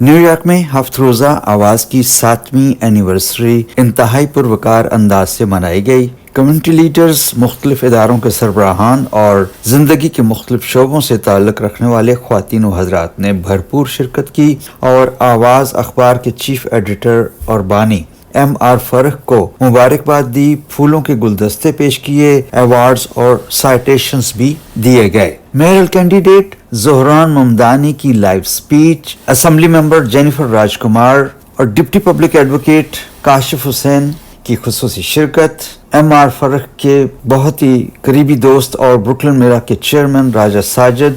New York में हफ्त रोज़ा आवाज़ की 7वीं एनिवर्सरी इंतहाई पुरवकार अंदाज से मनाई गई। कम्युनिटी लीडर्स, मुख्तलिफ इदारों के सरबराहान और ज़िंदगी के मुख्तलिफ शोबों से ताल्लुक़ रखने वाले ख्वातीन व हज़रात ने भरपूर शिरकत की और आवाज़ अखबार के चीफ एडिटर और बानी M.R. फरख को मुबारकबाद दी, फूलों के गुलदस्ते पेश किए, अवार्ड्स और साइटेशंस भी दिए गए। मेयरल कैंडिडेट जोहरान ममदानी की live speech, assembly member Jennifer Rajkumar और deputy public advocate Kashif Hussain की खुसूसी शिरकत, M.R. फरख के बहुत ही करीबी दोस्त और ब्रुकलिन मेरा के चेयरमैन राजा साजिद,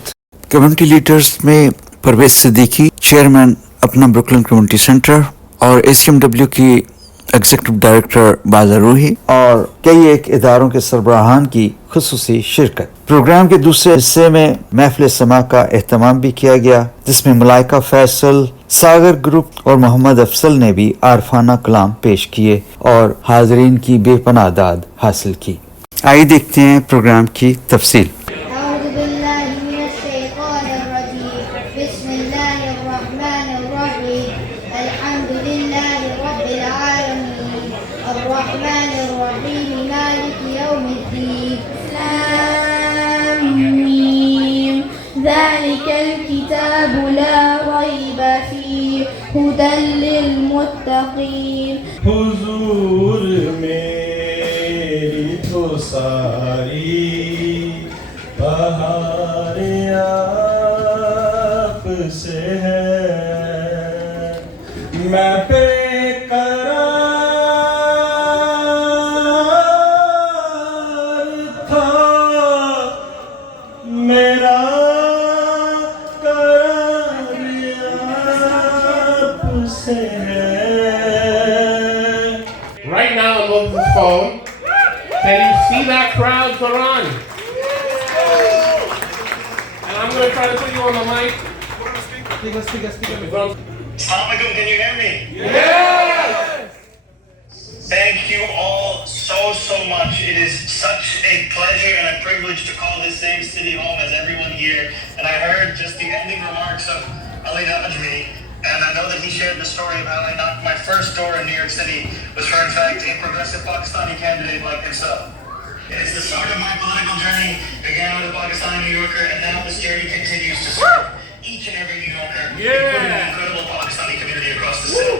कम्युनिटी लीडर्स में परवेज सिद्दीकी चेयरमैन अपना ब्रुकलिन कम्युनिटी सेंटर और SMW की एग्जीक्यूटिव डायरेक्टर बाज़ा रूही और कई एक इदारों के सरबराहान की खुसूसी शिरकत। प्रोग्राम के दूसरे हिस्से में महफिल समा का एहतमाम भी किया गया, जिसमें मलाइका फैसल, सागर ग्रुप और मोहम्मद अफसल ने भी आरफाना कलाम पेश किए और हाजरीन की बेपनाह दाद हासिल की। आइए देखते हैं प्रोग्राम की तफसील। हुदल लिलमुत्तकीन। हुजूर मेरी तो सारी बहारें आपसे है, मैं बेकरार था, मेरा Right now I'm over the phone. Can you see that crowd, Quran? And I'm going to try to put you on the mic. Assalamualaikum, can you hear me? Yes! Thank you all so much. It is such a pleasure and a privilege to call this same city home as everyone here. And I heard just the ending remarks of Ali Najmi. And I know that he shared the story of how I knocked my first door in New York City was for, in fact, a progressive Pakistani candidate like himself. It's the start of my political journey, began with a Pakistani New Yorker, and now this journey continues to serve each and every New Yorker, including the incredible Pakistani community across the city.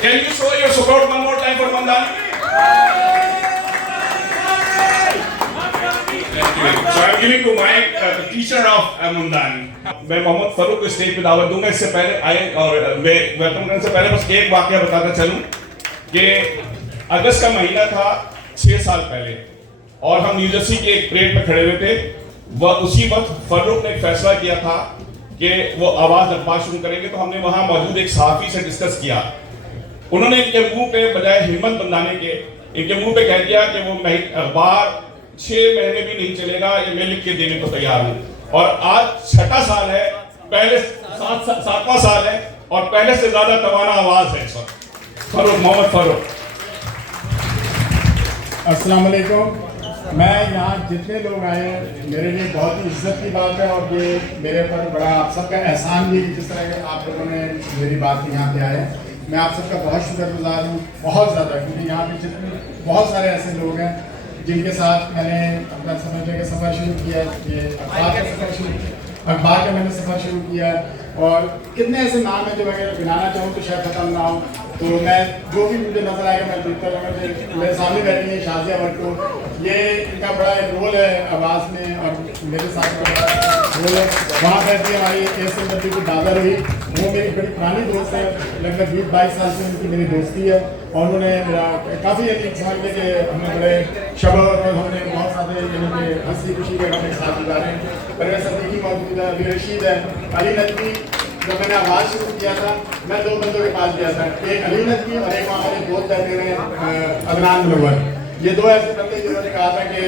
Can you show your support one more time for Mamdani? So I'm giving to my teacher of Mamdani. मैं मोहम्मद फरूक को stage पे दावत दूंगा। इससे पहले आए और मैं वेलकम करने से पहले बस एक वाकया बताना चलूं कि अगस्त का महीना था 6 साल पहले और हम न्यू जर्सी के एक परेड पे खड़े हुए थे। वह उसी वक्त फरूक ने एक फैसला किया था कि वो आवाज अखबार शुरू करेंगे, तो हमने वहां मौजूद एक सहाफी से डिस्कस किया। उन्होंने इनके मुंह पे बजाय हिम्मत बंधाने के इनके मुंह पे कह दिया कि वो अखबार 6 महीने भी नहीं चलेगा, ये मैं लिख के देने को तैयार हूं। और आज 6वां साल है, पहले 7वां साल है और पहले से ज्यादा तवाना आवाज है इस वक्त। फरूक, मोहम्मद फरूक। अस्सलाम वालेकुम। मैं यहाँ जितने लोग आए हैं मेरे लिए बहुत ही इज्जत की बात है और ये मेरे पर बड़ा आप सबका एहसान भी जिस तरह आप लोगों ने मेरी बात यहाँ पे आए। मैं आप सबका बहुत शुक्रगुजार हूँ, बहुत ज़्यादा, क्योंकि यहाँ पे जितने बहुत सारे ऐसे लोग हैं जिनके साथ मैंने अपना समझने का सफ़र शुरू किया, ये अखबार का मैंने सफ़र शुरू किया और कितने ऐसे नाम हैं जो अगर गिनाना चाहूँ तो शायद ख़त्म ना हो। तो मैं जो भी मुझे नजर आएगा मैं देखता रहूँगा। मेरे सामने बैठी है शाजिया भट्टो, ये इनका बड़ा एक रोल है आवाज़ में और मेरे साथ बड़ा रोल है। वहाँ बैठती हमारी SMW की दादा रही, वो मेरी बड़ी पुरानी दोस्त है, लगभग 20-22 साल से उनकी मेरी दोस्ती है और उन्होंने मेरा काफ़ी यकीन समझ लिया कि हमने बड़े शब और हमने बहुत सारे यानी कि हंसी खुशी के अपने साथ गुजारे हैं। परवेज़ सिद्दीकी मौजूद है, अभी रशीद है, अली नदवी। जब मैंने आवाज़ शुरू किया था मैं 2 बंदों के पास गया था, एक अली नदवी और एक वहाँ मेरे दोस्त रहते हैं अदनान मुनव्वर। ये 2 ऐसे बंदे जिन्होंने कहा था कि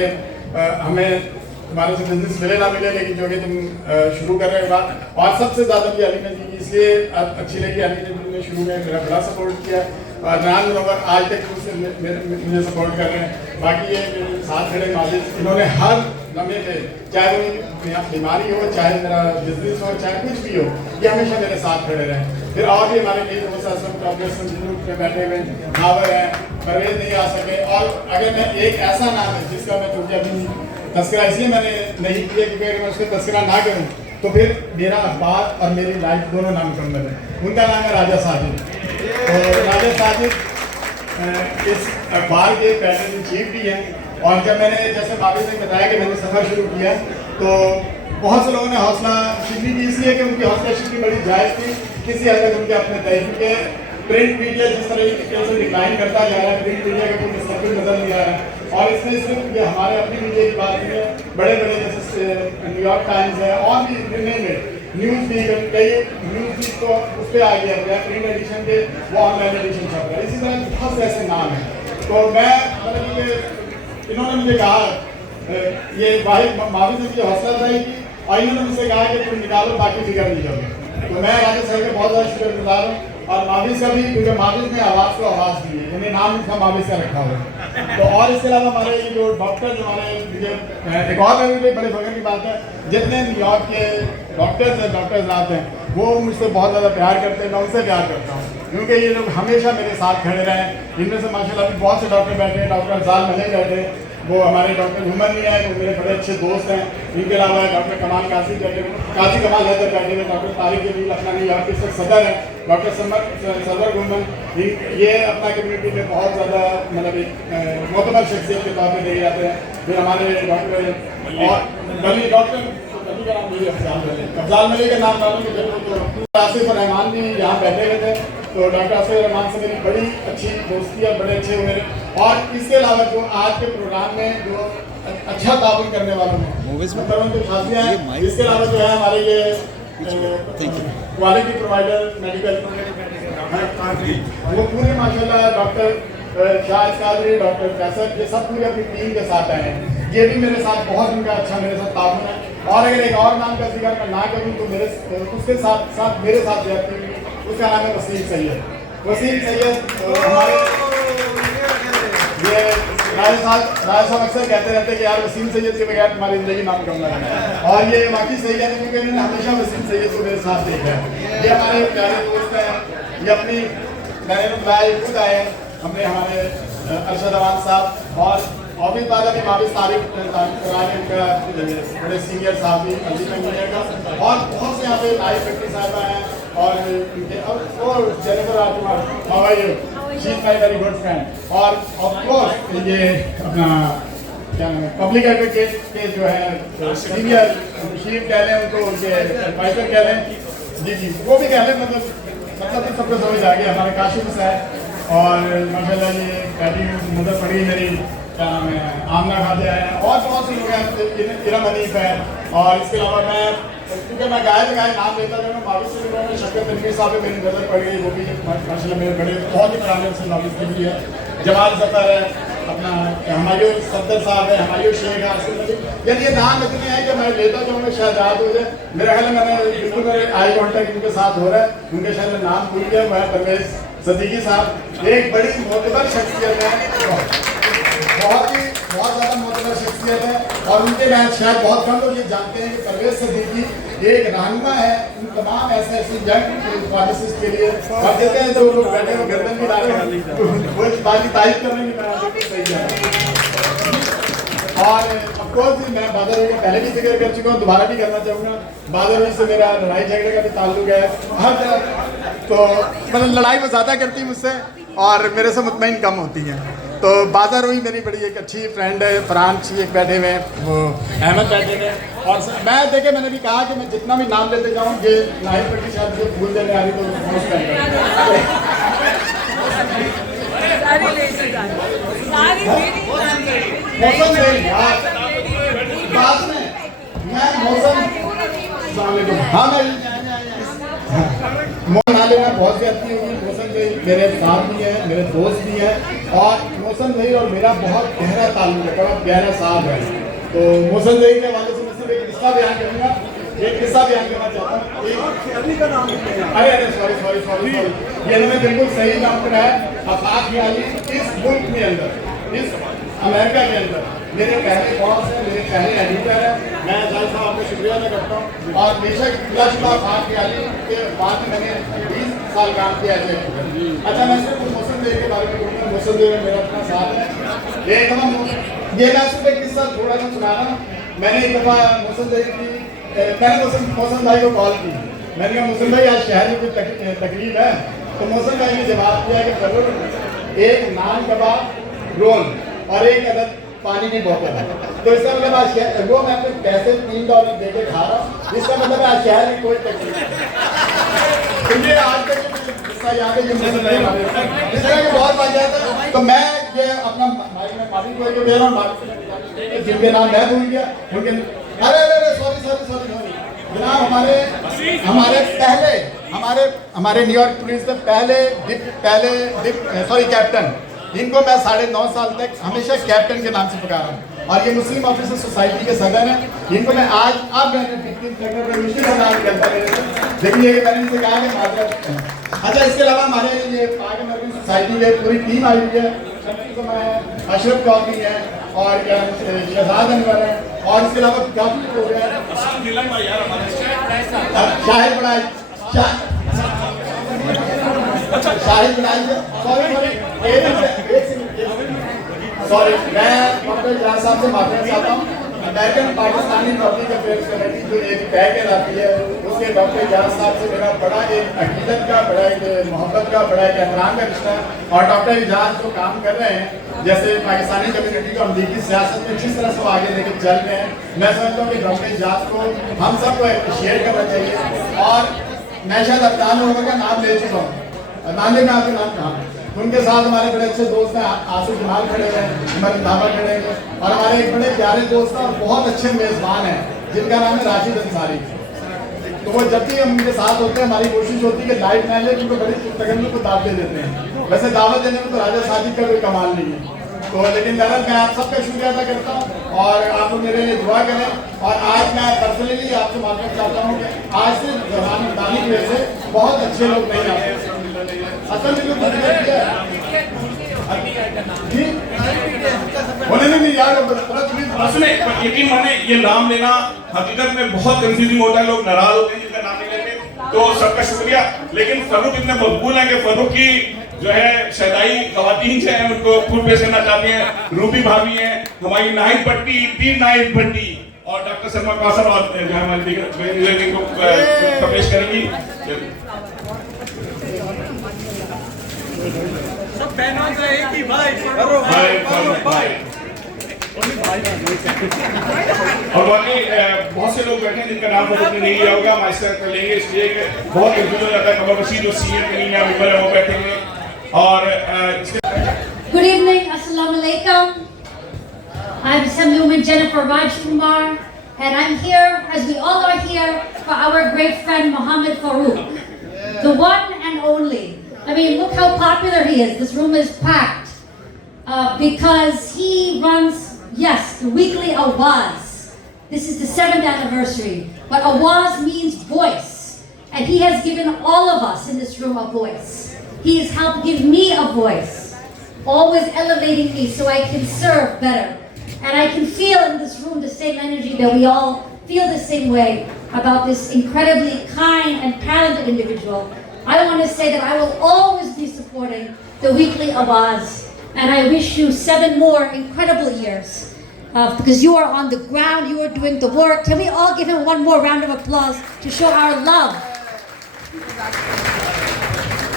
हमें तुम्हारे से बिजनेस मिले ना मिले लेकिन जो कि तुम शुरू कर रहे हो बात, और सबसे ज़्यादा भी अली नदवी की इसलिए अच्छी लगी, अली नदवी ने शुरू में मेरा बड़ा सपोर्ट किया और अदनान मुनव्वर आज तक मुझे सपोर्ट कर रहे हैं। बाकी ये मेरे साथ खड़े माजिद, इन्होंने हर लम्हे पे, चाहे वो बीमारी हो, चाहे मेरा बिजनेस हो, चाहे कुछ भी हो, ये हमेशा मेरे साथ खड़े रहे। फिर और भी हमारे कई दोस्त असम कॉर्पोरेशन ग्रुप में बैठे हुए नावर हैं, परवेज नहीं आ सके। और अगर मैं एक ऐसा नाम है जिसका मैं चूँकि अभी तस्करा इसलिए मैंने नहीं किया क्योंकि अगर मैं उसका तस्करा ना करूँ तो फिर मेरा अखबार और मेरी लाइफ दोनों नाम मुकम्मल है। उनका नाम है राजा साजिद। तो राजा साजिद इस अखबार के पैटर्न इन चीफ भी हैं। और जब मैंने जैसे माविज ने बताया कि मैंने सफ़र शुरू किया तो बहुत से लोगों ने हौसला शिकनी की, इसलिए कि उनकी हौसला शिकनी बड़ी जायज़ थी। किसी हद तक उनके अपने तरीके के प्रिंट मीडिया जिस तरह से डिक्लाइन करता जा रहा है, प्रिंट मीडिया का कोई मुस्तक़बिल नजर नहीं आ रहा है। और इसमें सिर्फ ये हमारे अपनी मीडिया की बात नहीं है, बड़े बड़े जैसे न्यूयॉर्क टाइम्स है और भी में न्यूज़ वीक, कई न्यूज़ वीक तो उस पर आ गया प्रिंट एडिशन के, वो ऑनलाइन एडिशन छप रहा है। इसी तरह बहुत से ऐसे नाम हैं। तो मैं मतलब कि इन्होंने मुझे कहा ये वाहिद माविज ने मुझे हौसला अफजाई की और इन्होंने मुझसे कहा कि तुम निकालो बाकी फिक्र नहीं करो। तो मैं राजा साहब का बहुत ज़्यादा शुक्रगुजार हूँ और माविज का भी, क्योंकि माविज ने आवाज़ को आवाज़ दी है, उन्हें नाम इसका माविज का रखा हुआ है। तो और इसके अलावा हमारे ये जो डॉक्टर हमारे मुझे एक और मेरे लिए बड़े फख्र की बात है, जितने न्यूयॉर्क के डॉक्टर्स आते हैं वो मुझसे बहुत ज़्यादा प्यार करते हैं, मैं उनसे प्यार करता हूँ क्योंकि ये लोग हमेशा मेरे साथ खड़े रहे। इनमें से माशाल्लाह अभी बहुत से डॉक्टर बैठे हैं, डॉक्टर अफजाल मलिक बैठे हैं, वो हमारे डॉक्टर हुमर नहीं है, वो मेरे बड़े अच्छे दोस्त हैं। इनके अलावा डॉक्टर कमाल काजी बैठे हुए, काजी कमाल हैदर बैठे हुए, डॉक्टर तारिक जमील अपना न्यूयॉर्क के सदर हैं, डॉक्टर सरवर गुमन, ये अपना कम्युनिटी में बहुत ज़्यादा मतलब एक मोतबर शख्सियत के तौर पर देखे जाते हैं। फिर हमारे डॉक्टर और गली डॉक्टर का नाम अफजाल मलिक का नाम तो आसिफ रहमान भी यहाँ बैठे हुए थे। तो डॉक्टर आसिफ रहमान से मेरी बड़ी अच्छी दोस्ती है, बड़े अच्छे हुए। और इसके अलावा जो आज के प्रोग्राम में जो अच्छा ताउन करने वालों में जो शादियाँ हैं, इसके अलावा जो है हमारे ये क्वालिटी प्रोवाइडर मेडिकल वो पूरे माशाल्लाह डॉक्टर शाहिद कादरी, डॉक्टर कैसर, ये सब पूरे अपनी टीम के साथ आए हैं। ये भी मेरे साथ बहुत उनका अच्छा मेरे साथ ताउन है। और अगर एक और नाम का जिक्र मैं ना करूँ तो मेरे उसके साथ मेरे साथ जाती है, उसका नाम है वसीम सैयद। वसीम सैयद हमारे ये राय साहब अक्सर कहते रहते हैं कि यार वसीम सैयद के बगैर तुम्हारी ज़िंदगी नामुकम्मल है, और ये वाकई सही है क्योंकि इन्होंने हमेशा वसीम सैयद को मेरे साथ देखा है। ये हमारे प्यारे दोस्त हैं, ये अपनी मैंने खुद आए हैं, हमने हमारे अरशद अमान साहब और ऑफिस वाला भी माविज तारीफ कराने उनका बड़े सीनियर साहब भी अजीम इंजीनियर का, और बहुत से यहाँ पे नाइफ फैक्ट्री साहबा हैं और उनके और जेनिफर आजमार हवाई she is my very good friend. और ऑफ कोर्स ये अपना क्या नाम है पब्लिक एडवोकेट के जो है सीनियर शीफ कह लें उनको, उनके एडवाइजर कह लें, जी वो भी कह लें, मतलब सबको समझ आ गया। हमारे काशिफ साहब और माशाल्लाह ये पहली मदद पड़ी मेरी क्या नाम है आमना खाते आए हैं, और बहुत से लोग हैं, इरम हनीफ है। और इसके अलावा मैं क्योंकि मैं गाय नाम लेता था, मैं माविज से में शक्कर तनवीर साहब मेरी नज़र पड़ गई, वो भी माशाल्लाह मेरे बड़े बहुत ही पुराने से माविज के भी है। जमाल जफर है, अपना हमायूं सफदर साहब है, हमायूं शेख है, यानी ये नाम इतने हैं कि मैं लेता जाऊँ मैं शायद याद हो जाए। मेरा ख्याल है मैंने बिल्कुल मेरे आई कॉन्टैक्ट उनके साथ हो रहा है, उनके शायद नाम भूल गया। मैं परवेज सदीकी साहब एक बड़ी मोतबर शख्सियत है, बहुत ज़्यादा मोतबर शख्सियत है, और उनके मैं शायद बहुत कम लोग ये जानते हैं कि परवेज सदीकी एक रहनुमा है उन तमाम ऐसे यंग पॉलिसिस्ट के लिए। और देते हैं तो लोग बैठे हुए गर्दन भी डाले वो इस बात की तारीफ करने की मैं सही है। और ऑफकोर्स मैं बादल का पहले भी जिक्र कर चुका हूँ, दोबारा भी करना चाहूँगा। बादल से मेरा लड़ाई झगड़े का भी ताल्लुक है हर जगह, तो मतलब लड़ाई वो ज़्यादा करती है मुझसे और मेरे से मुतमईन कम होती हैं। तो बादल हुई मेरी बड़ी एक अच्छी फ्रेंड है, फरहान शेख बैठे हुए हैं, वो अहमद बैठे हुए हैं। और मैं देखे मैंने भी कहा कि मैं जितना भी नाम लेते जाऊँ ये नाइट पर की शायद मुझे भूल देने आ रही तो मौसम बाद में मैं मौसम हाँ मैं ना लेना बहुत ज्यादा होगी। मौसम मेरे साथ भी है, मेरे दोस्त भी हैं, और मौसम नहीं और मेरा बहुत गहरा ताल्लुक है, बहुत गहरा साथ है। तो मौसम नहीं के हवाले से मैं सिर्फ एक किस्सा बयान करूँगा, एक किस्सा बयान करना चाहता हूँ। अरे सॉरी ये मैंने बिल्कुल सही नाम कराया। आफाक यानी इस मुल्क के अंदर, इस अमेरिका के अंदर मेरे पहले बॉस हैं, मेरे पहले एडिटर हैं। मैं जाहिर साहब आपका शुक्रिया अदा करता हूँ। और बेशक खान के बाद में मैंने 20 साल काम किया है। अच्छा, मैं सिर्फ मौसम देव के बारे में बोलूँगा। मौसम देव मेरा अपना साथ है। एक हम ये मैं सिर्फ एक किस्सा थोड़ा सा सुना रहा हूँ। मैंने एक दफ़ा मौसम देव की मैंने मौसम भाई को कॉल की। मैंने कहा मौसम भाई आज शहर में कोई तकलीफ है? तो मौसम भाई ने जवाब दिया कि जरूर एक नान कबाब रोल और एक अदद पानी की बोतल है। तो इसका मतलब आज वो मैं अपने पैसे $3 दे के खा रहा हूँ। इसका मतलब आज शहर में कोई तकलीफ नहीं। तो ये आज तक किस्सा याद है, इस तरह के बहुत वाक़या था। तो मैं ये अपना माइक में माफी कोई को दे रहा हूँ जिनके नाम मैं भूल गया उनके। अरे सॉरी जनाब, हमारे न्यूयॉर्क पुलिस के पहले कैप्टन, इनको मैं 9.5 साल तक हमेशा कैप्टन के नाम से पुकारा हूँ। और ये मुस्लिम ऑफिसर सोसाइटी के सदर हैं। इनको मैं आज अब मैंने 15 सेकंड में मुश्किल से नाम करता है, लेकिन ये मैंने इनसे कहा कि माजरत। अच्छा, इसके अलावा हमारे ये पाक अमेरिकन सोसाइटी की पूरी टीम आई हुई है। अशरफ चौधरी है और शहजाद अनवर है, और इसके अलावा काफी लोग हैं। शाहिद बनाई सॉरी, मैं डॉक्टर इजहार साहब से माफी चाहता हूँ। American Pakistani public affairs committee जो एक पैकेज आती है, उसके डॉक्टर इजहार साहब से मेरा बड़ा एक अकीदत का, बड़ा एक मोहब्बत का, बड़ा एक एहतराम का रिश्ता है। और डॉक्टर इजहार जो काम कर रहे हैं, जैसे पाकिस्तानी कम्युनिटी को अमरीकी सियासत में जिस तरह से वो आगे लेके चल रहे हैं, मैं समझता हूँ कि डॉक्टर इजहार को हम सबको अप्रिशिएट करना चाहिए। और मैं शायद अफतान लोगों का नाम ले चुका हूँ, नाले में आपके नाम कहा। उनके साथ हमारे बड़े अच्छे दोस्त हैं, आसिफ जमाल खड़े हैं, उमर धाबा खड़े हैं, और हमारे एक बड़े प्यारे दोस्त हैं और बहुत अच्छे मेज़बान हैं जिनका नाम है राशिद अंसारी। तो वो जब भी हम उनके साथ होते हैं, हमारी कोशिश होती है कि लाइव ना ले, उनको बड़ी तगन्नू को दावतें देते हैं। वैसे दावत देने में तो राजा साजिद का कोई कमाल नहीं है। तो लेकिन गलत, मैं आप सबका शुक्रिया अदा करता हूँ और आप लोग मेरे लिए दुआ करें। और आज मैं पर्सनली आपसे माफी चाहता हूँ कि आज से जवान दानी की वजह से बहुत अच्छे लोग नहीं आते। असल में नहीं यार, यकीन माने ये नाम लेना हकीकत में बहुत कंफ्यूजिंग होता है, लोग नाराज होते हैं जिनका नाम नहीं लेते। तो सबका शुक्रिया। लेकिन फरूक इतने मकबूल है कि फरूक की जो है शहदाई खवातीन से हैं, उनको फूल पेश करना चाहते हैं। रूबी भाभी हैं, हमारी नाहिद भट्टी, तीन नाहिद भट्टी, और डॉक्टर सलमा कासर और जो हमारे दीगर को पेश करेंगी। सब बहनों का एक ही भाई और बाकी बहुत से लोग बैठे हैं जिनका नाम फरूक ने नहीं लिया होगा, माइस्टर कर लेंगे, इसलिए बहुत कंफ्यूजन हो जाता है। कमर रशीद जो सीनियर कहीं या मेंबर है वो बैठेंगे। और Good evening, Assalamu alaikum. I'm Assemblywoman Jennifer Rajkumar, and I'm here, as we all are here, for our great friend Mohammed Farouk, the one and only. I mean, look how popular he is. This room is packed because he runs, yes, the weekly Awaz. This is the 7th anniversary, but Awaz means voice, and he has given all of us in this room a voice. He has helped give me a voice, always elevating me so I can serve better. And I can feel in this room the same energy that we all feel the same way about this incredibly kind and talented individual. I want to say that I will always be supporting the weekly Awaz, and I wish you 7 more incredible years because you are on the ground, you are doing the work. Can we all give him one more round of applause to show our love?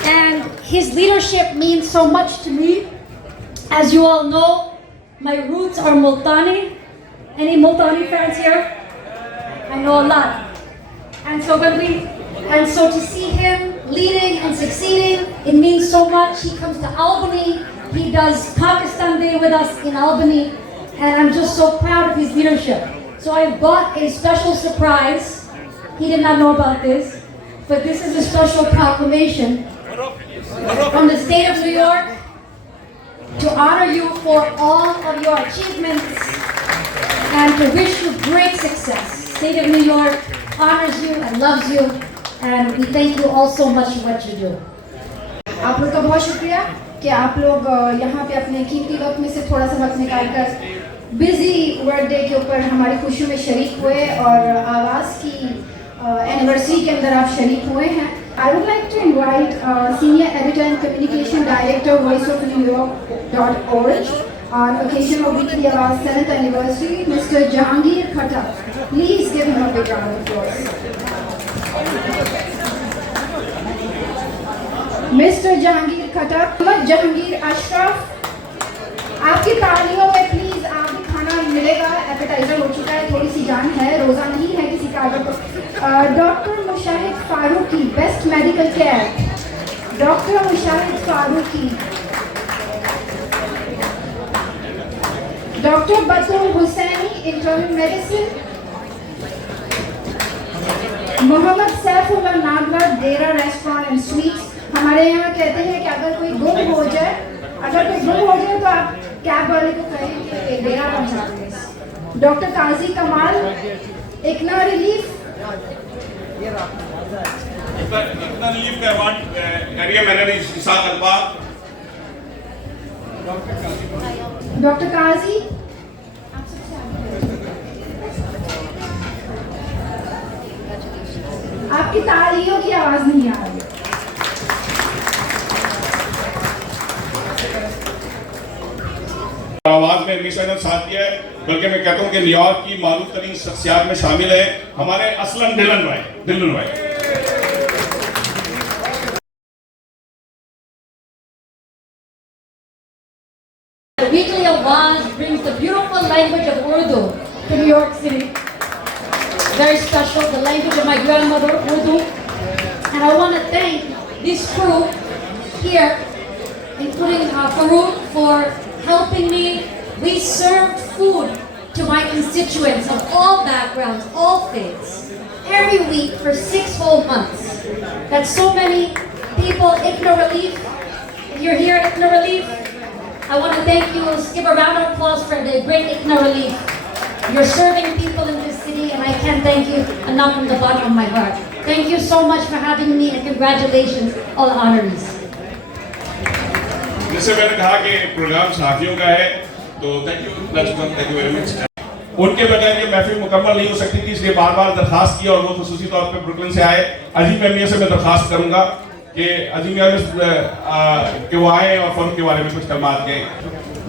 And his leadership means so much to me. As you all know, my roots are Multani. Any Multani fans here? I know a lot. And so to see him leading and succeeding, it means so much. He comes to Albany. He does Pakistan Day with us in Albany. And I'm just so proud of his leadership. So I've got a special surprise. He did not know about this, but this is a special proclamation from the state of New York to honor you for all of your achievements and to wish you great success. State of New York honors you and loves you, and we thank you all so much for what you do. आप लोग का बहुत शुक्रिया कि आप लोग यहाँ पे अपने कीमती वक्त में से थोड़ा सा वक्त निकाल कर बिजी बर्थडे के ऊपर हमारी खुशियों में शरीक हुए और आवाज़ की एनिवर्सरी के अंदर आप शरीक हुए हैं। I would like to invite Senior Editor and Communication Director, voiceofnewyork.org, on occasion of Weekly Awaaz 7th anniversary, Mr. Jahangir Khattak. Please give him a big round of applause. Mr. Jahangir Khattak, Mohammad Jahangir Ashraf, आपकी तालियों में please आपको खाना मिलेगा। Appetiser हो चुका है, थोड़ी सी जान है, रोज़ा नहीं है किसी का। Doctor Mushahid Farooqui, best medical care. Doctor Mushahid Farooqui. Doctor Batool Husaini, internal medicine. Mohammad Saifullah Nagla, Dera restaurant and sweets. हमारे यहाँ कहते हैं कि अगर कोई गुम हो जाए तो आप कैब वाले को कहें कि डेरा पहुंचा दें। Doctor Qazi Kamal, ICNA relief. ICNA relief का award area manager Ishaq Albagh. Doctor Qazi, आपकी तालियों की आवाज नहीं आ रही। आवाज में हमेशा ने साथ दिया है, बल्कि मैं कहता हूँ कि न्यूयॉर्क की मारूफ तरीन शख्सियात में शामिल है हमारे असलम दिलन भाई। Weekly Awaaz brings the beautiful language of Urdu to New York City. Very special, the language of my grandmother, Urdu. And I want to thank this crew here, including Farouk, for helping me. We served food to my constituents of all backgrounds, all faiths, every week for 6 whole months. That's so many people. ICNA Relief, if you're here, ICNA Relief, I want to thank you. Let's give a round of applause for the great ICNA Relief. You're serving people in this city, and I can't thank you enough from the bottom of my heart. Thank you so much for having me, and congratulations, all honorees. जैसे मैंने कहा कि programme साथियों का है, तो thank you very much. उनके बगैर ये महफिल मुकम्मल नहीं हो सकती थी, इसलिए बार बार दरखास्त की और वो खुसूसी तौर पे ब्रुकलिन से आए। अजीम अहमिया से मैं दरखास्त करूंगा कि अजीम अहमिया के वो आए और फरूक के बारे में कुछ कलमात कहें।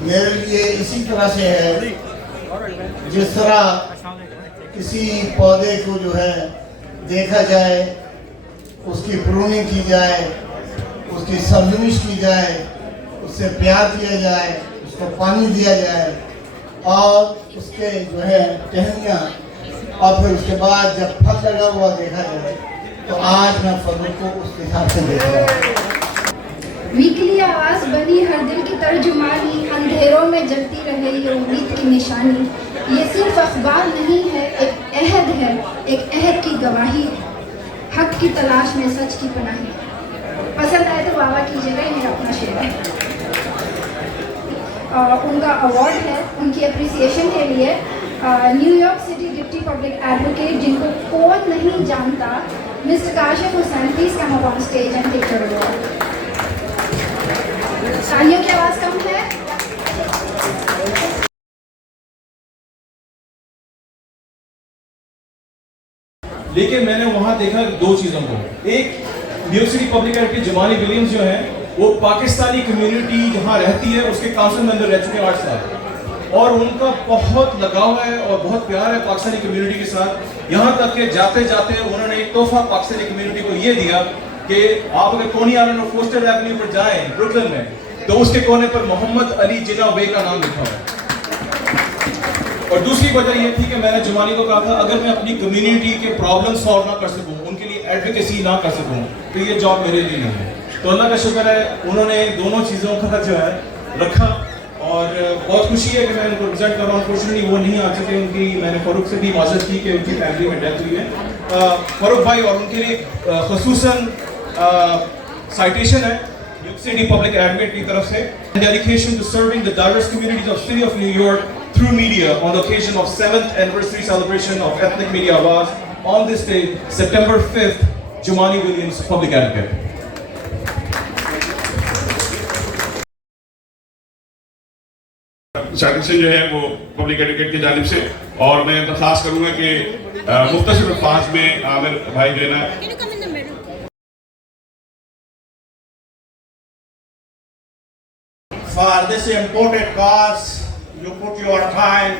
मेरे लिए इसी तरह से है जिस तरह किसी पौधे को जो है देखा जाए, उसकी प्रूनिंग की जाए, उसकी सरजमिश की जाए, उससे प्यार किया जाए, उसको पानी दिया जाए और उसके जो है टहनियाँ, और फिर उसके बाद जब फल लगा हुआ देखा जाए, तो आज मैं फलों को उस हिसाब से देख रहा हूँ। वीकली आवाज बनी हर दिल की तर्जुमानी, अंधेरों में जलती रहे ये उम्मीद की निशानी। ये सिर्फ अखबार नहीं है, एक अहद है, एक अहद की गवाही, हक की तलाश में सच की पनाही। पसंद आए तो वाह कीजिएगा, ये मेरा अपना शेर है। उनका अवार्ड है उनकी अप्रिसिएशन के लिए। New York city deputy public advocate, जिनको कौन नहीं जानता, mister Kashif Hussain, please come up on stage and take your award. तालियों की आवाज कम है। लेकिन मैंने वहां देखा दो चीजों को। एक, न्यूयॉर्क सिटी पब्लिक एडवोकेट जमानी विलियम्स जो है, वो पाकिस्तानी कम्युनिटी जहाँ रहती है उसके काउंसिल में अंदर रह चुके हैं 8 साल, और उनका बहुत लगाव है और बहुत प्यार है पाकिस्तानी कम्युनिटी के साथ। यहाँ तक कि जाते जाते उन्होंने एक तोहफा पाकिस्तानी कम्युनिटी को ये दिया कि आप अगर कोनी आइलैंड और फोस्टर एवेन्यू पर जाएं ब्रुकलिन में, तो उसके कोने पर मोहम्मद अली जिन्ना वे का नाम लिखा है। और दूसरी वजह ये थी कि मैंने जमानी को कहा था, अगर मैं अपनी कम्युनिटी के प्रॉब्लम सॉल्व ना कर सकूं, उनके लिए एडवोकेसी ना कर सकूं, तो ये जॉब मेरे लिए नहीं है। तो अल्लाह का शुक्र है, उन्होंने दोनों चीज़ों का जो है रखा, और बहुत खुशी है कि मैं उनको रिप्रेजेंट कर रहा हूँ। अनफॉर्चुनेटली वो नहीं आ चुके, उनकी मैंने फारूक से भी माजरत की कि उनकी फैमिली में डेथ हुई है। फारूक भाई और उनके लिए खुसूसन साइटेशन है न्यूयॉर्क सिटी पब्लिक एडवोकेट की तरफ से, dedication to serving the diverse communities of city of New York through media on the occasion of 7th anniversary celebration of Ethnic Media Awaaz on this day, September 5th, Jumani Williams, Public Advocate. Certification जो है वो public advocate की जानिब से, और मैं दरख्वास्त करूंगा कि मुख्तसर अल्फाज में आमिर भाई जो है ना for this important cause. You put your time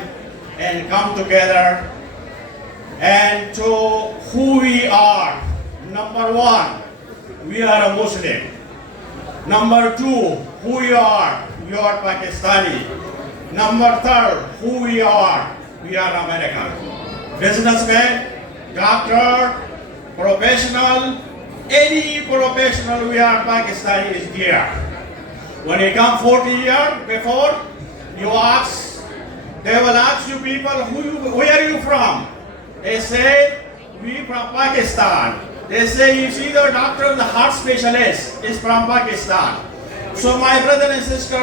and come together, and to who we are. Number one, we are a Muslim. Number two, who we are Pakistani. Number third, who we are American. Businessman, doctor, professional, any professional we are Pakistani is here. When you come 40 years before, you ask, they will ask you people, where are you from? They say, we from Pakistan. They say, you see the doctor, the heart specialist is from Pakistan. So my brother and sister,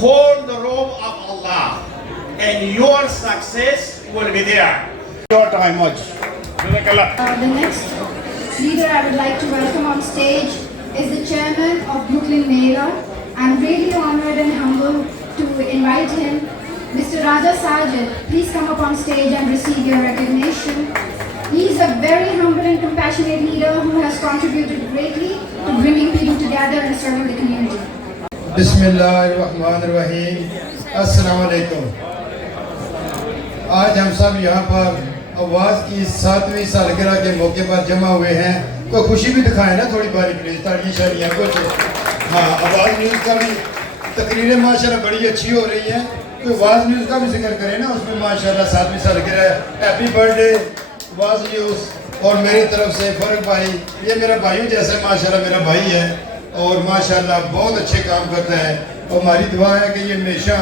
Hold the rope of Allah, and your success will be there. Your time much. The next leader I would like to welcome on stage is the chairman of Brooklyn Mela. I'm really honored and humbled to invite him. Mr. Raja Sajid, please come up on stage and receive your recognition. He is a very humble and compassionate leader who has contributed greatly to bringing people together and serving the community. बिस्मिल्लाहिर्रहमानिर्रहीम, अस्सलाम वालेकुम। आज हम सब यहाँ पर आवाज़ की 7वीं सालगिरह के मौके पर जमा हुए हैं। कोई खुशी भी दिखाए ना थोड़ी बारी प्लीज, तालियां शालियां कुछ। हाँ, आवाज़ न्यूज़ का भी तकरीरें माशाल्लाह बड़ी अच्छी हो रही हैं। कोई आवाज़ न्यूज़ का भी जिक्र करें ना, उसमें माशाल्लाह 7वीं सालगिरह, हैप्पी बर्थडे आवाज़ न्यूज़। और मेरी तरफ से फर्क भाई, ये मेरा भाइयों जैसे माशाल्लाह मेरा भाई है और माशाल्लाह बहुत अच्छे काम करता है। और हमारी दुआ है कि ये हमेशा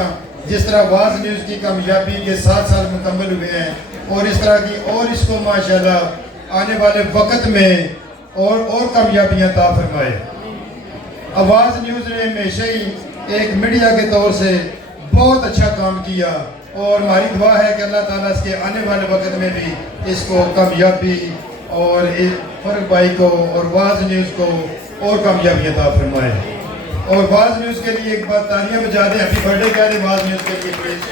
जिस तरह आवाज़ न्यूज़ की कामयाबी के 7 साल मुकम्मल हुए हैं, और इस तरह की और इसको माशाल्लाह आने वाले वक्त में और कामयाबियाँ ता फरमाए। आवाज़ न्यूज़ ने हमेशा ही एक मीडिया के तौर से बहुत अच्छा काम किया, और हमारी दुआ है कि अल्लाह ताला इसके आने वाले वक्त में भी इसको कामयाबी और फर्क भाई को और आवाज़ न्यूज़ को और कामयाबियाँ ता फरमाए। और आवाज़ न्यूज़ के लिए एक बार तालियाँ बजा दें, हैप्पी बर्थडे कह दें आवाज़ न्यूज़ के लिए प्लीज़।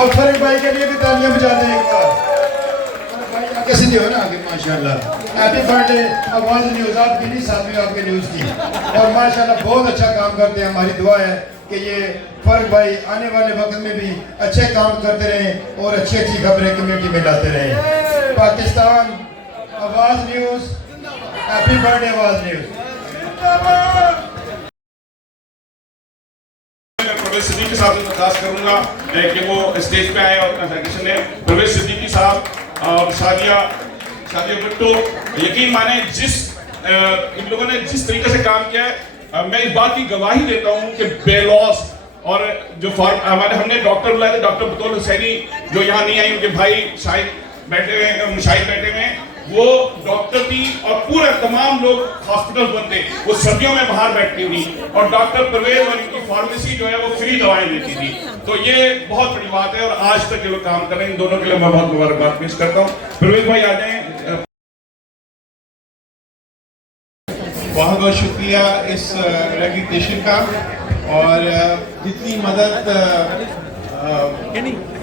और फर्क भाई के लिए भी तालियां बजा दें एक बार। भाई आगे सीधे हो ना, आगे माशाल्लाह। हैप्पी बर्थडे आवाज़ न्यूज़, आपकी नहीं 7वीं आपके न्यूज़ की, और माशाल्लाह बहुत अच्छा काम करते हैं। हमारी दुआ है कि ये फर्क भाई आने वाले वक्त में भी अच्छे काम करते रहें और अच्छी अच्छी खबरें कम्युनिटी में लाते रहें। पाकिस्तान आवाज़ न्यूज़, हैप्पी बर्थडे आवाज़ न्यूज़। प्रवेश सिद्दीकी साहब से दरख्वास्त करूंगा कि वो स्टेज पे आए और अपना सेक्शन है। प्रवेश सिद्दीकी साहब और सादिया भुट्टो, यकीन माने इन लोगों ने जिस तरीके से काम किया है, मैं इस बात की गवाही देता हूँ कि बेलौस और जो हमने डॉक्टर बुलाए थे, डॉक्टर बतौल हुसैनी जो यहाँ नहीं आई, उनके भाई शाहिद बैठे हुए हैं, वो डॉक्टर थी और पूरे तमाम लोग हॉस्पिटल बनते, वो सर्दियों में बाहर बैठती थी, और डॉक्टर परवेज और इनकी फार्मेसी जो है वो फ्री दवाएं देती थी। तो ये बहुत बड़ी बात है और आज तक ये लोग काम कर रहे हैं। इन दोनों के लिए मैं बहुत मुबारकबाद पेश करता हूँ। परवेज भाई आ जाएं। बहुत बहुत शुक्रिया इस रिकग्निशन का, और जितनी मदद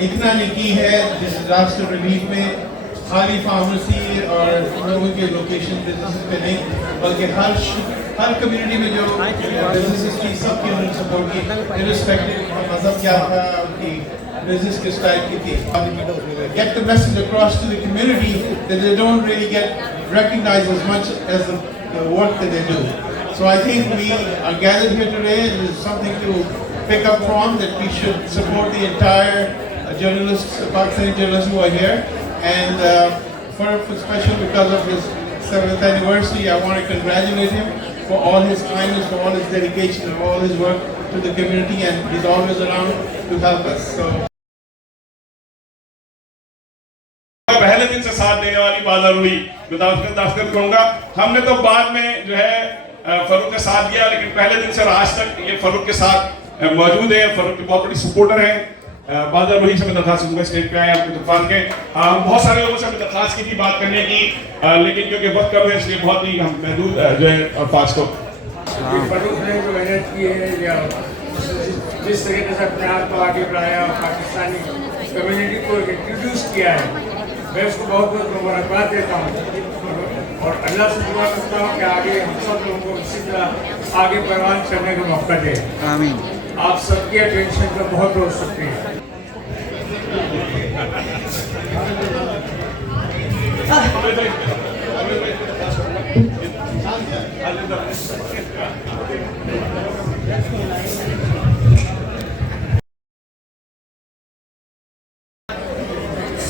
इतना ने की है डिजास्टर रिलीफ में, खाली फार्मेसी और लोगों के लोकेशन बिजनेस पे नहीं, बल्कि हर कम्युनिटी में जो बिजनेस की सबकी उन्होंने सपोर्ट की, इर्रिस्पेक्टिव मज़हब क्या था, उनकी बिजनेस किस टाइप की थी। Get the message across to the community that they don't really get recognized as much as the work that they do. So I think we are gathered here today, and there's something to pick up from, that we should support the entire journalists, Pakistani journalists who are here. And for special because of his 7th anniversary, I want to congratulate him for all his kindness, for all his dedication, and all his work to the community, and he's always around to help us. So पहले दिन से साथ देने वाली बादल हुई, दस्तखत करूंगा। हमने तो बाद में जो है फरूक का साथ दिया, लेकिन पहले दिन से आज तक ये फरूक के साथ मौजूद है। फरूक के बहुत बड़ी सपोर्टर हैं। बादल वही से मैं दरख्वास्त करूंगा स्टेज पे आए आपके तूफान के। बहुत सारे लोगों से हमें दरख्वास्त की थी बात करने की, लेकिन क्योंकि वक्त कम है इसलिए बहुत ही हम महदूद जो है अल्फाज को फरूक ने जो मेहनत की है या जिस तरीके से अपने आप को आगे बढ़ाया पाकिस्तानी कम्युनिटी को इंट्रोड्यूस किया है, मैं उसको बहुत बहुत मुबारकबाद देता हूँ और अल्लाह से दुआ करता हूँ कि आगे हम सब लोगों को इसी तरह आगे परवान करने का मौका दे। आमीन। आप सबकी अटेंशन का बहुत बहुत शुक्रिया।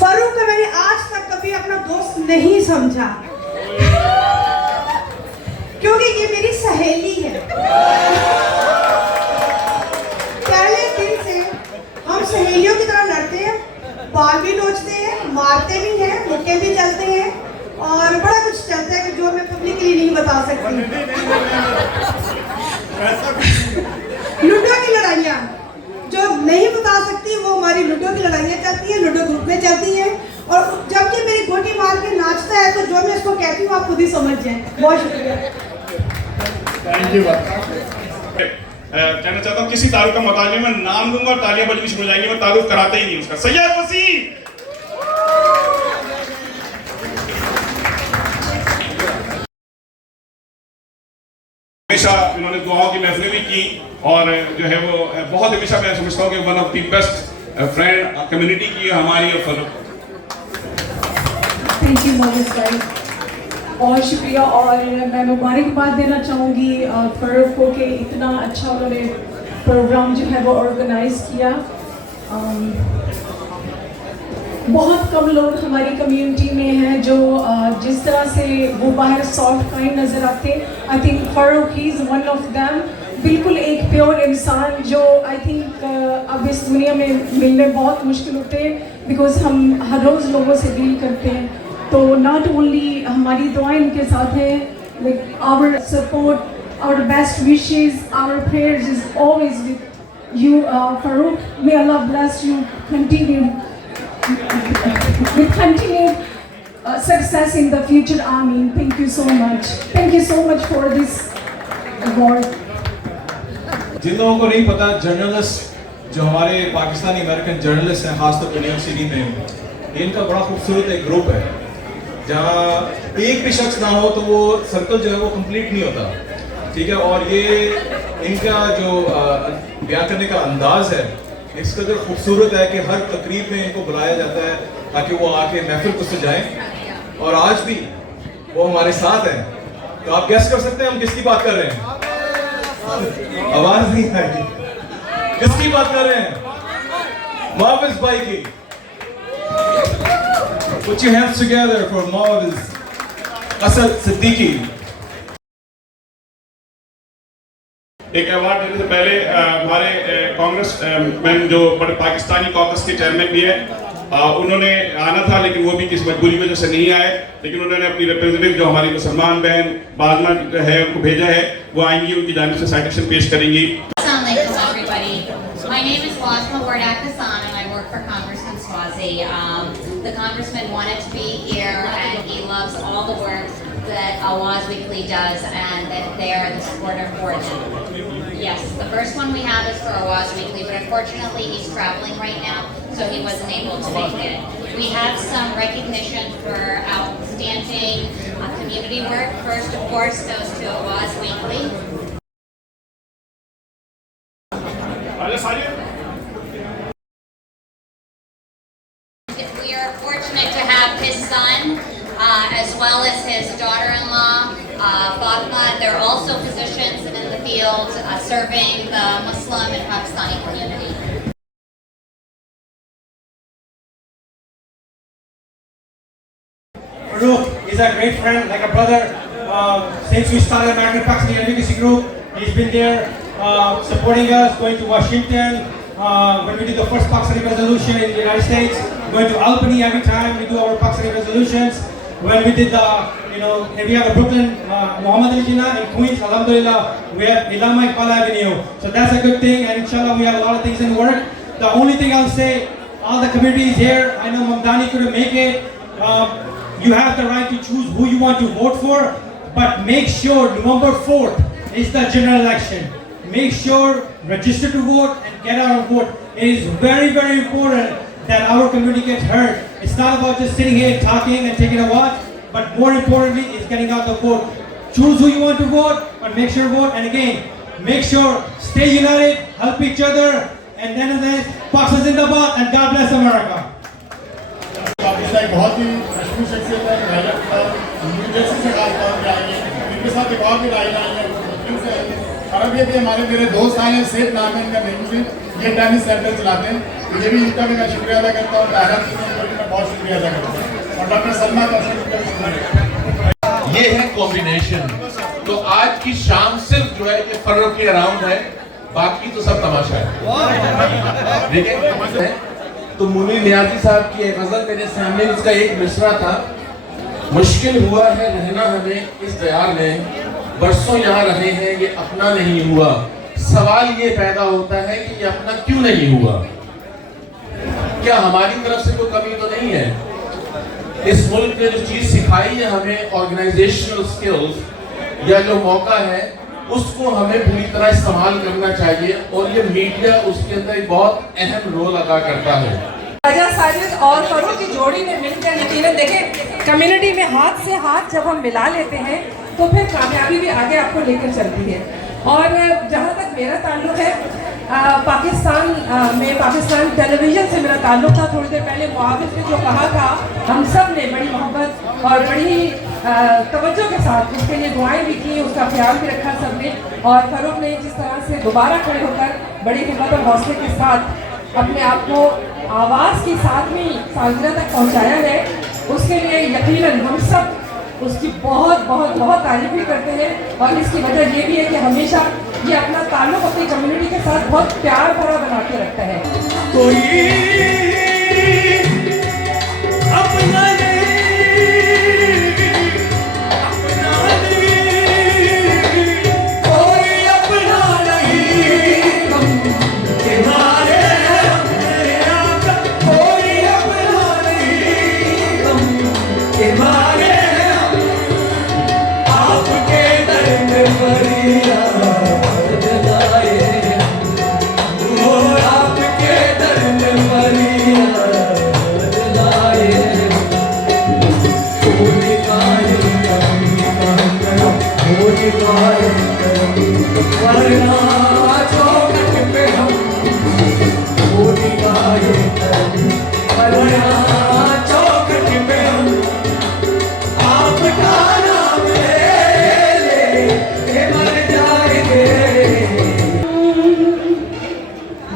फरूक को मैंने आज तक कभी अपना दोस्त नहीं समझा, क्योंकि ये मेरी सहेली है। पहले दिन से हम सहेलियों की तरह लड़ते हैं, बाल भी नोचते हैं, मारते भी हैं, मुक्के भी चलते हैं और बड़ा कुछ चलता है कि जो मैं पब्लिकली नहीं बता सकती। लूडो की लड़ाइयाँ जो नहीं बता सकती, वो हमारी लूडो की लड़ाइयाँ चलती हैं, लूडो ग्रुप में चलती हैं और जब ये मेरी गोटी मार के नाचता है तो जो मैं इसको कहती हूँ आप खुद ही समझ जाएं। बहुत शुक्रिया। Thank you. कहना चाहता हूँ किसी तारुफ का मुतालिब मैं नाम लूंगा और तालियां बजनी शुरू हो जाएंगी, मैं तारुफ कराता ही नहीं उसका। सैयद वसीम हमेशा इन्होंने दुआओं की महफिलें भी की और जो है वो बहुत हमेशा मैं समझता हूँ कि one of the best friend community की हमारी और फरूक। थैंक यू मोहम्मद भाई, बहुत शुक्रिया और मैं मुबारकबाद देना चाहूँगी फरूक को कि इतना अच्छा उन्होंने प्रोग्राम जो है वो ऑर्गेनाइज किया। बहुत कम लोग हमारी कम्युनिटी में हैं जो जिस तरह से वो बाहर सॉफ्ट काइंड नज़र आते। I think Farooq he is one of them, बिल्कुल एक प्योर इंसान जो आई थिंक अब इस दुनिया में मिलने बहुत मुश्किल होते हैं, बिकॉज हम हर रोज़ लोगों से डील करते हैं। तो नॉट ओनली हमारी दुआएं उनके साथ हैं, like our support, our best wishes, our prayers is always with you Farooq. May Allah bless you continue with continued success in the future. Ameen. Thank you so much. Thank you so much for this award. जिन लोगों को नहीं पता, journalist जो हमारे Pakistani American journalist हैं खासतौर पर New York city में, इनका बड़ा खूबसूरत एक ग्रुप है जहाँ एक भी शख्स ना हो तो वो सर्कल जो है वो कंप्लीट नहीं होता, ठीक है। और ये इनका जो बयान करने का अंदाज है इस कदर खूबसूरत है कि हर तकरीब में इनको बुलाया जाता है ताकि वो आके महफिल को सजाएं और आज भी वो हमारे साथ हैं। तो आप गेस कर सकते हैं हम किसकी बात कर रहे हैं? आवाज नहीं आई, किसकी बात कर रहे हैं? मोहम्मद भाई की। Put your hands together for Mohammed Asad Siddiqui। एक अवार्ड देने से पहले हमारे कांग्रेस मैन जो बड़े पाकिस्तानी कांग्रेस के चेयरमैन भी है, उन्होंने आना था लेकिन वो भी किसी मजबूरी वजह से नहीं आए, लेकिन उन्होंने अपनी रिप्रेजेंटेटिव जो हमारी मुसलमान बहन बादमा है उनको भेजा है, वो आएंगी, उनकी जानिब से साइटेशन पेश करेंगी। My name is Basma Wardak Hassan and I work for Congressman Swazi. The congressman wanted to be here and he loves all the work that Awaz Weekly does and that they are the supporter for them. Yes, the first one we have is for Awaz Weekly, but unfortunately he's traveling right now, so he wasn't able to make it. We have some recognition for outstanding community work. First, of course, goes to Awaz Weekly. We are fortunate to have his son as well as his daughter-in-law, Fatma. They're also physicians and in the field serving the Muslim and Pakistani community. Farooq is a great friend, like a brother. Since we started American Pakistani Advocacy Group, he's been there supporting us, going to Washington, when we did the first Pakistani resolution in the United States, going to Albany every time we do our Pakistani resolutions. When we did the, and we have a Brooklyn, Muhammad Ali Jinnah in Queens, Alhamdulillah, we have Ilama Iqbal Avenue. So that's a good thing, and inshallah we have a lot of things in work. The only thing I'll say, all the communities here, I know Mamdani couldn't make it. You have the right to choose who you want to vote for, but make sure November 4th, is the general election. Make sure register to vote and get out and vote. It is very, very important that our community gets heard. It's not about just sitting here talking and taking a watch, but more importantly is getting out the vote. Choose who you want to vote, but make sure to vote. And again, make sure stay united, help each other, and then Pakistan Zindabad and God bless America. Pakistan एक बहुत ही मशहूर शख्सियत है, राजा new Jersey से खास तौर पर आए हैं। इनके साथ एक और भी राजा आई है, मुस्लिम से आए हैं। और अब ये भी हमारे मेरे दोस्त आए हैं, सेठ नाम है इनका नेम से, ये टेनिस सेंटर चलाते हैं। ये भी इनका भी मैं शुक्रिया अदा करता हूँ, तारा का भी मैं बहुत शुक्रिया अदा करता हूँ, और डॉक्टर सलमा का भी शुक्रिया। ये है कॉम्बिनेशन। तो आज की शाम सिर्फ जो है ये फर्रुख के अराउंड है, बाकी तो सब तमाशा है। देखिए तो मुनीर नियाजी साहब की एक गजल मेरे सामने, उसका एक मिसरा था, मुश्किल हुआ है रहना हमें इस दयार में, बरसों यहाँ रहे हैं ये अपना नहीं हुआ। सवाल ये पैदा होता है कि ये अपना क्यों नहीं हुआ? क्या हमारी तरफ से कोई कमी तो नहीं है? इस मुल्क ने जो चीज सिखाई है हमें, ऑर्गेनाइजेशनल स्किल्स या जो मौका है, उसको हमें पूरी तरह इस्तेमाल करना चाहिए, और ये मीडिया उसके अंदर एक बहुत अहम रोल अदा करता है। राजा साजिद और फरूख की जोड़ी में मिलकर यकीनन देखें, कम्युनिटी में हाथ से हाथ जब हम मिला लेते हैं तो फिर कामयाबी भी आगे आपको लेकर चलती है। और जहाँ तक मेरा ताल्लुक है, पाकिस्तान टेलीविज़न से मेरा ताल्लुक था। थोड़ी देर पहले मुआविज़ ने जो कहा था, हम सब ने बड़ी मोहब्बत और बड़ी तवज्जो के साथ उसके लिए दुआएं भी की, उसका ख्याल भी रखा सबने। और फरूख ने जिस तरह से दोबारा खड़े होकर बड़ी हिम्मत और हौसले के साथ अपने आप को आवाज़ की 7वीं सालगिरह तक पहुँचाया है, उसके लिए यकीनन हम सब उसकी बहुत बहुत बहुत तारीफ भी करते हैं। और इसकी वजह ये भी है कि हमेशा ये अपना ताल्लुक अपनी कम्युनिटी के साथ बहुत प्यार भरा बना के रखता है। कोई अपना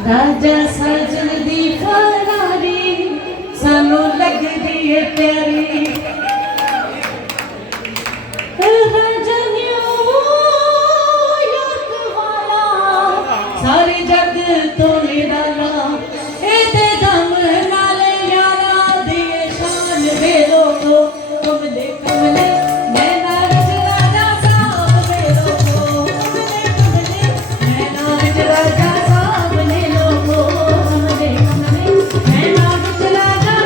राजा साजन दी फरारी सानू लगदी है प्यारी, राजा न्यूयॉर्क वाला सारे जग तो निराला, एदे दम नाल यारा दी शान वे लोगो, कमले कमले नैना रच राजा साहब वे लोगो, कमले कमले नैना रच राजा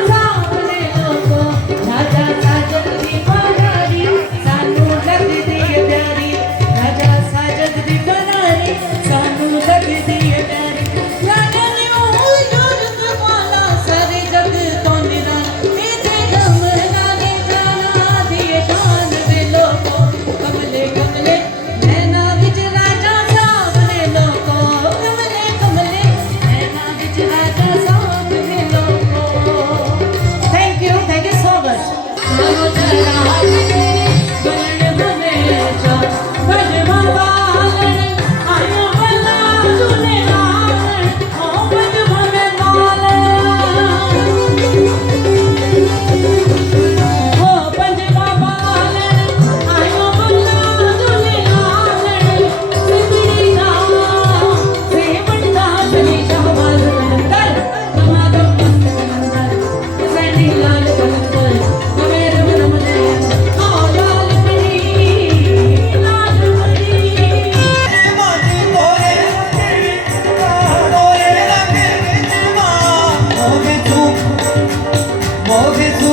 मोगे तू